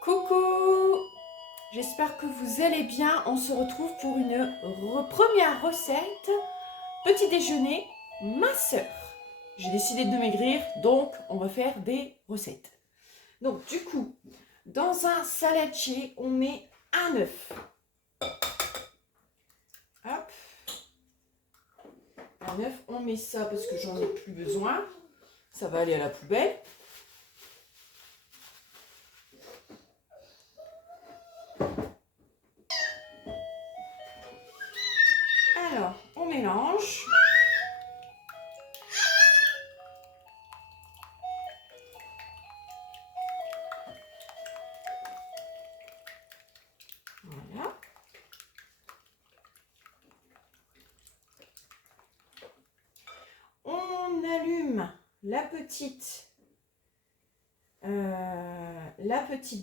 Coucou, j'espère que vous allez bien. On se retrouve pour une première recette. Petit déjeuner, minceur. J'ai décidé de maigrir, donc on va faire des recettes. Donc du coup, dans un saladier, on met un œuf. Hop. Un œuf, on met ça parce que j'en ai plus besoin. Ça va aller à la poubelle. Alors, on mélange. Voilà. On allume la petite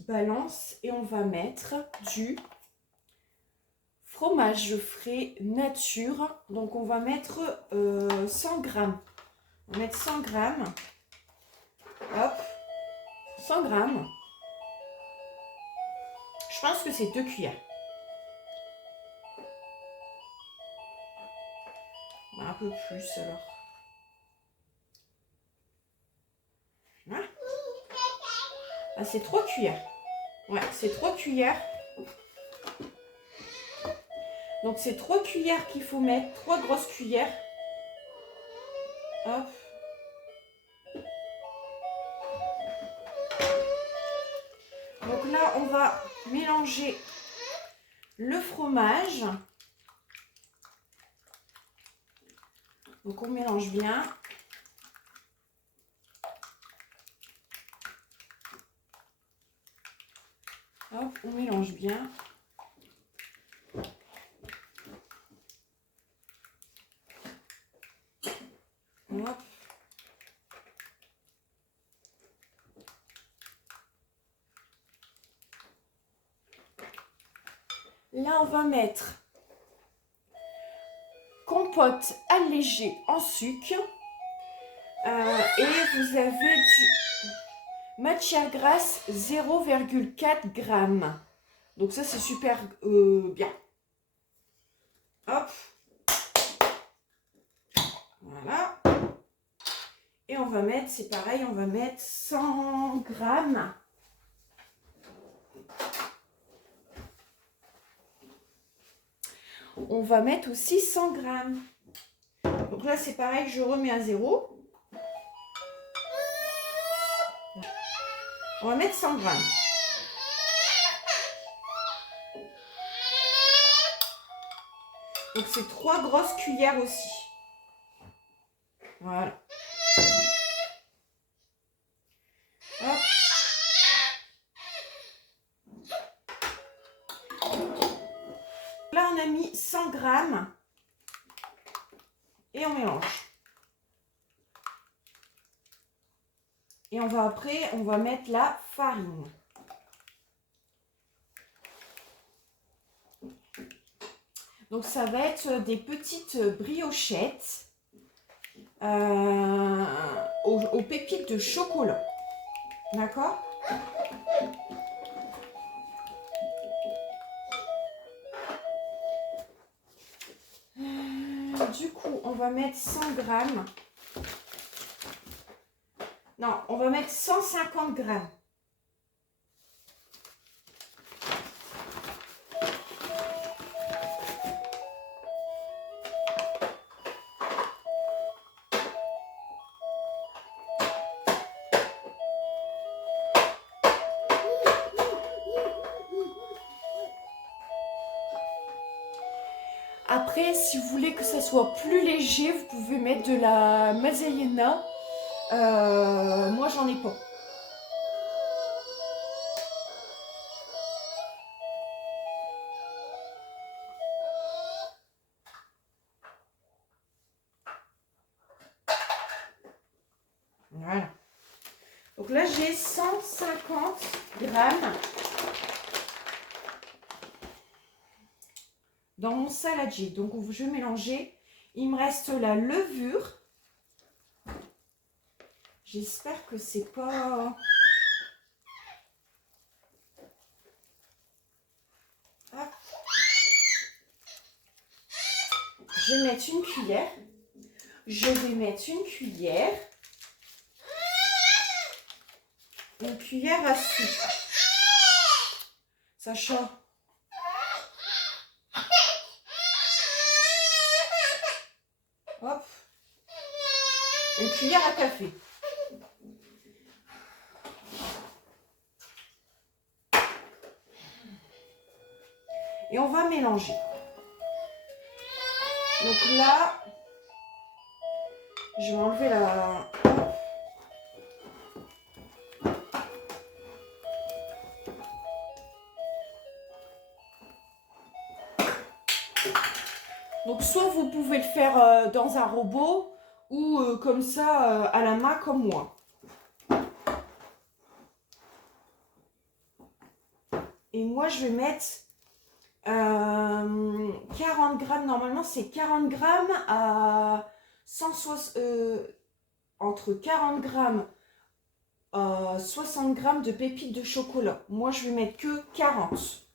balance et on va mettre du fromage frais nature. Donc on va mettre 100 grammes. On va mettre 100 grammes. Hop, 100 grammes. Je pense que c'est 2 cuillères. Un peu plus alors. Voilà. Ah, c'est 3 cuillères. Ouais, c'est 3 cuillères. Donc c'est 3 cuillères qu'il faut mettre, 3 grosses cuillères. Hop. Donc là, on va mélanger le fromage. Donc on mélange bien. Hop, on mélange bien. Hop. Là, on va mettre compote allégée en sucre. Et vous avez du matière grasse 0,4 g. Donc ça, c'est super bien. Hop. Voilà. Et on va mettre, c'est pareil, on va mettre 100 grammes. On va mettre aussi 100 grammes. Donc là, c'est pareil, je remets à 0. On va mettre 100 grammes. Donc c'est 3 grosses cuillères aussi. Voilà. Hop. Là, on a mis 100 grammes. Et on mélange. Et on va mettre la farine. Donc ça va être des petites briochettes aux pépites de chocolat. D'accord ? Du coup, on va mettre 100 grammes. Non, on va mettre 150 grammes. Après, si vous voulez que ça soit plus léger, vous pouvez mettre de la maïzena. Moi, j'en ai pas. Voilà. Donc là, j'ai 150 grammes dans mon saladier. Donc, je vais mélanger. Il me reste la levure. J'espère que c'est pas... je vais mettre une cuillère. Je vais mettre une cuillère. Une cuillère à soupe. Sacha. Hop. Une cuillère à café. Et on va mélanger. Donc là, je vais enlever la... Donc soit vous pouvez le faire dans un robot ou comme ça à la main comme moi. Et moi je vais mettre 40 grammes, normalement c'est 40 grammes à 160, entre 40 grammes à 60 grammes de pépites de chocolat. Moi je vais mettre que 40.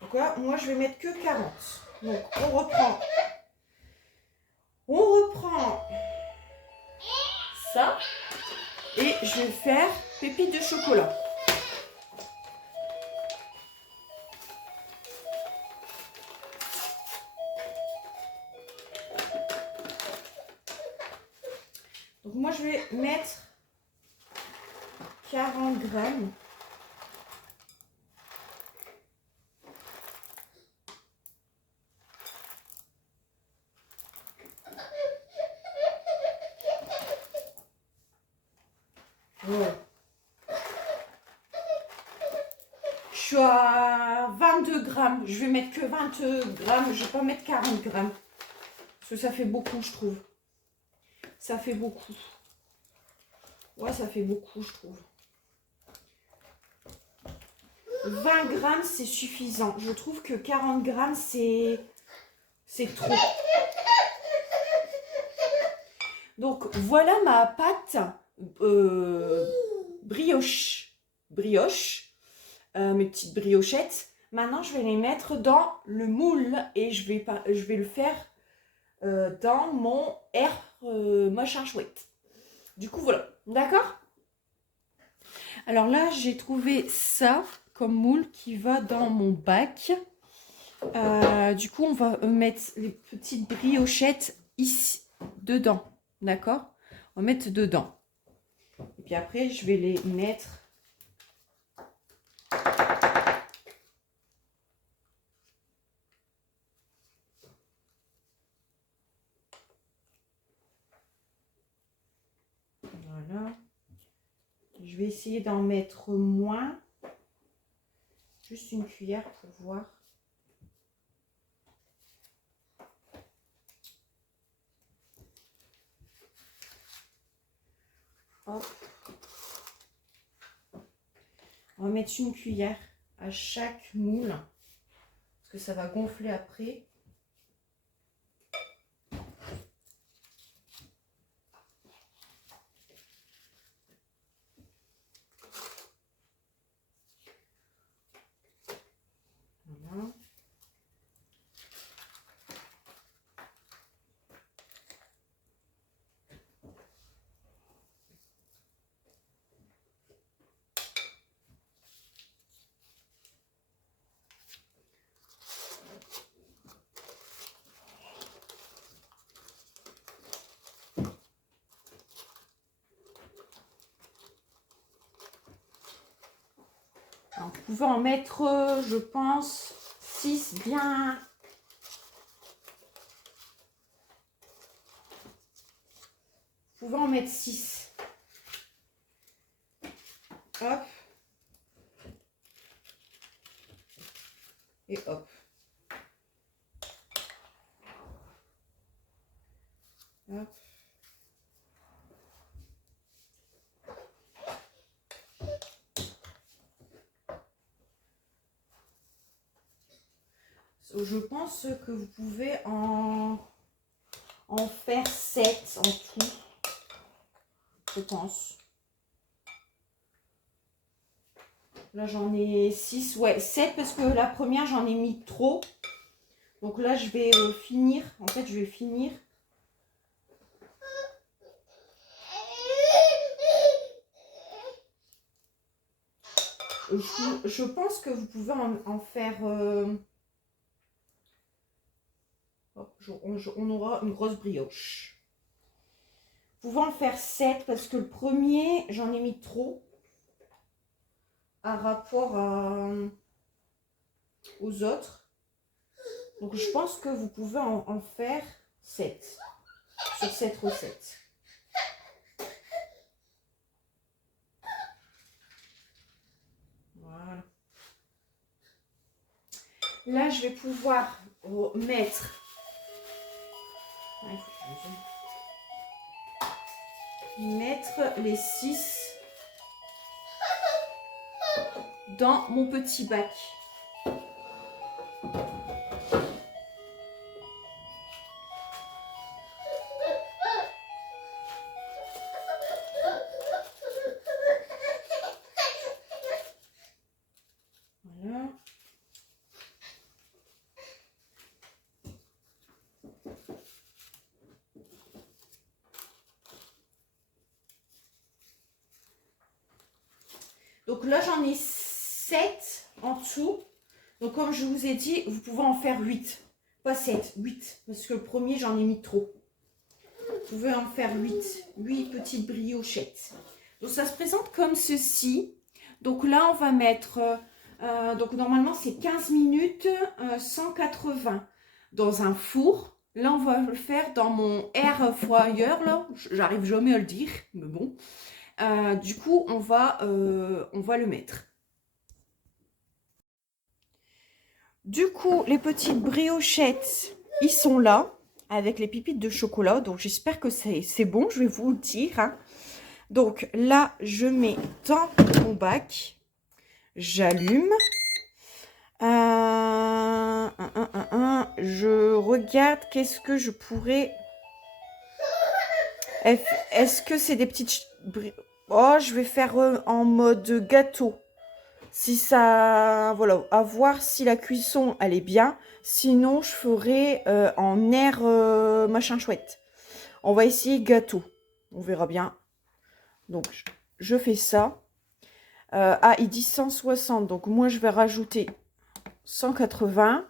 Donc là, moi je vais mettre que 40. Donc on reprend. On reprend ça. Et je vais faire pépites de chocolat. Donc moi je vais mettre 40 grammes. Voilà. Je suis à 22 grammes. Je vais mettre que 20 grammes. Je ne vais pas mettre 40 grammes. Parce que ça fait beaucoup, je trouve. Ça fait beaucoup. Ouais, ça fait beaucoup, je trouve. 20 grammes, c'est suffisant. Je trouve que 40 grammes, c'est trop. Donc, voilà ma pâte brioche. Mes petites briochettes. Maintenant, je vais les mettre dans le moule et je vais le faire dans mon air machin chouette. Du coup, voilà. D'accord? Alors là, j'ai trouvé ça comme moule qui va dans mon bac. Du coup, on va mettre les petites briochettes ici, dedans. D'accord? On va mettre dedans. Et puis après, je vais les mettre... Voilà. Je vais essayer d'en mettre moins. Juste une cuillère pour voir. Hop. On va mettre une cuillère à chaque moule. Parce que ça va gonfler après. Voilà. Alors, vous pouvez en mettre, je pense, 6 bien. Vous pouvez en mettre 6. Hop. Et hop. Hop. Je pense que vous pouvez en faire 7 en tout. Je pense. Là, j'en ai 6, ouais, 7 parce que la première, j'en ai mis trop. Donc là, je vais finir. En fait, je vais finir. Je pense que vous pouvez en faire... on aura une grosse brioche. Vous pouvez en faire 7 parce que le premier, j'en ai mis trop. Par rapport aux autres. Donc je pense que vous pouvez en faire 7 sur cette recette. Voilà. Là, je vais pouvoir mettre... les 6 dans mon petit bac. Voilà. Donc là, j'en ai 7 en dessous. Donc comme je vous ai dit, vous pouvez en faire 8. Pas 7, 8. Parce que le premier, j'en ai mis trop. Vous pouvez en faire 8 petites briochettes. Donc ça se présente comme ceci. Donc là, on va mettre... donc normalement, c'est 15 minutes 180 dans un four. Là, on va le faire dans mon air fryer. Là, j'arrive jamais à le dire, mais bon. Du coup, on va le mettre. Du coup, les petites briochettes, ils sont là, avec les pépites de chocolat. Donc, j'espère que c'est bon, je vais vous le dire. Hein. Donc, là, je mets dans mon bac. J'allume. Je regarde qu'est-ce que je pourrais... Est-ce que c'est des petites... Oh, je vais faire en mode gâteau. Si ça... Voilà, à voir si la cuisson, elle est bien. Sinon, je ferai en air machin chouette. On va essayer gâteau. On verra bien. Donc, je fais ça. Il dit 160. Donc, moi, je vais rajouter 180.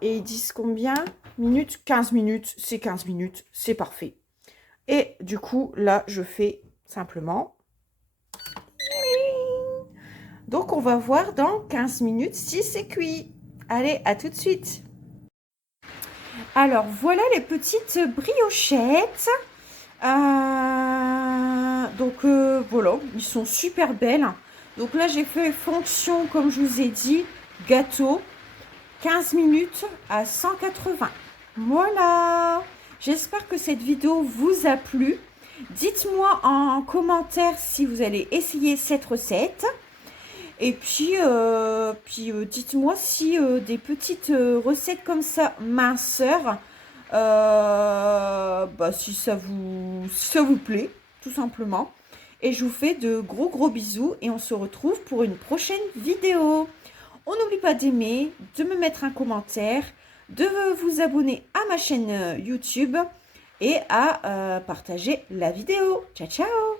Et ils disent combien minutes? 15 minutes. C'est 15 minutes. C'est parfait. Et du coup, là, je fais simplement... Donc, on va voir dans 15 minutes si c'est cuit. Allez, à tout de suite. Alors, voilà les petites briochettes. Donc, voilà, ils sont super belles. Donc là, j'ai fait fonction, comme je vous ai dit, gâteau. 15 minutes à 180. Voilà. J'espère que cette vidéo vous a plu. Dites-moi en commentaire si vous allez essayer cette recette. Et puis, dites-moi si des petites recettes comme ça, minceurs, si ça vous plaît, tout simplement. Et je vous fais de gros bisous et on se retrouve pour une prochaine vidéo. On n'oublie pas d'aimer, de me mettre un commentaire, de vous abonner à ma chaîne YouTube et à partager la vidéo. Ciao, ciao!